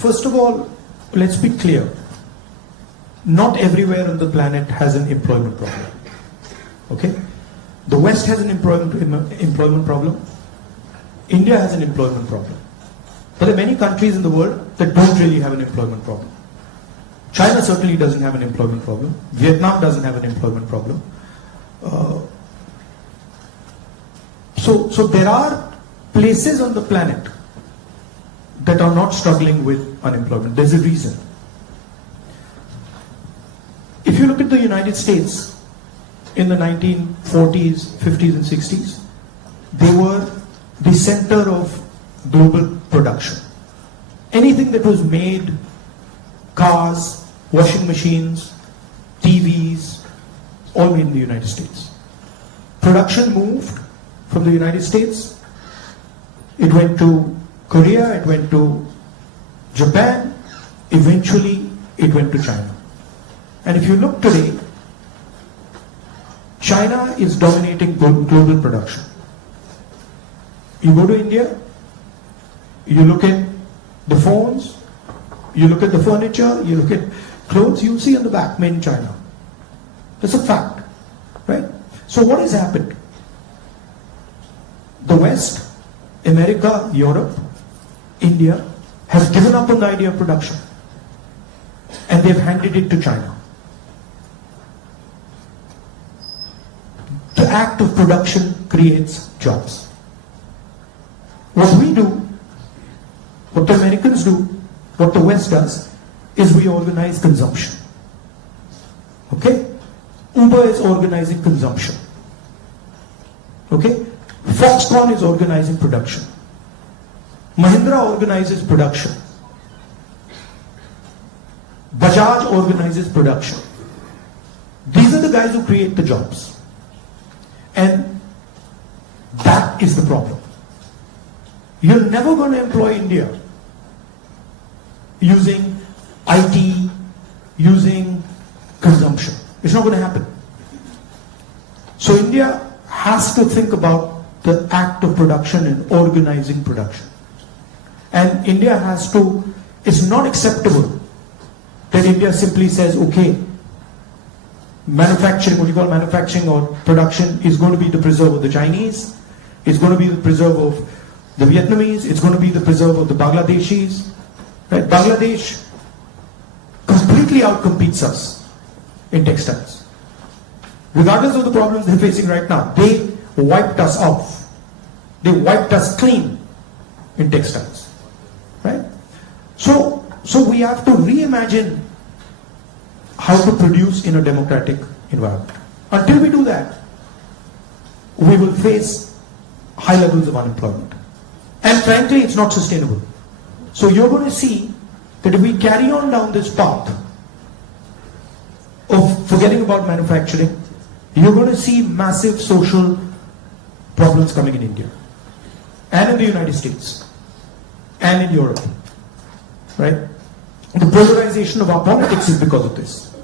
first of all, let's be clear. Not everywhere on the planet has an employment problem. Okay? The West has an employment problem. India has an employment problem. But there are many countries in the world that don't really have an employment problem. China certainly doesn't have an employment problem. Vietnam doesn't have an employment problem. So there are places on the planet that are not struggling with unemployment. There's a reason. If you look at the United States in the 1940s, 50s and 60s, they were the center of global production. Anything that was made, cars, washing machines, TVs, all made in the United States. Production moved from the United States. It went to Korea, it went to Japan, eventually it went to China. And if you look today, China is dominating global production. You go to India, you look at the phones, you look at the furniture, you look at clothes, you see on the back, made in China. That's a fact, right? So what has happened? The West, America, Europe, India has given up on the idea of production and they've handed it to China. The act of production creates jobs. What we do, what the Americans do, what the West does, is we organize consumption. Okay? Uber is organizing consumption. Okay? Foxconn is organizing production. Mahindra organizes production. Bajaj organizes production. These are the guys who create the jobs. And that is the problem. You're never going to employ India using IT, using consumption. It's not going to happen. So India has to think about the act of production and organizing production. And India has to, it's not acceptable that India simply says, okay, manufacturing, what you call manufacturing or production is going to be the preserve of the Chinese, it's going to be the preserve of the Vietnamese, it's going to be the preserve of the Bangladeshis. Right? Bangladesh completely outcompetes us in textiles. Regardless of the problems they're facing right now, they wiped us off. They wiped us clean in textiles. Right? So we have to reimagine how to produce in a democratic environment. Until we do that, we will face high levels of unemployment. And frankly, it's not sustainable. So you're going to see that if we carry on down this path of forgetting about manufacturing, you're going to see massive social problems coming in India and in the United States and in Europe. Right? The polarization of our politics is because of this.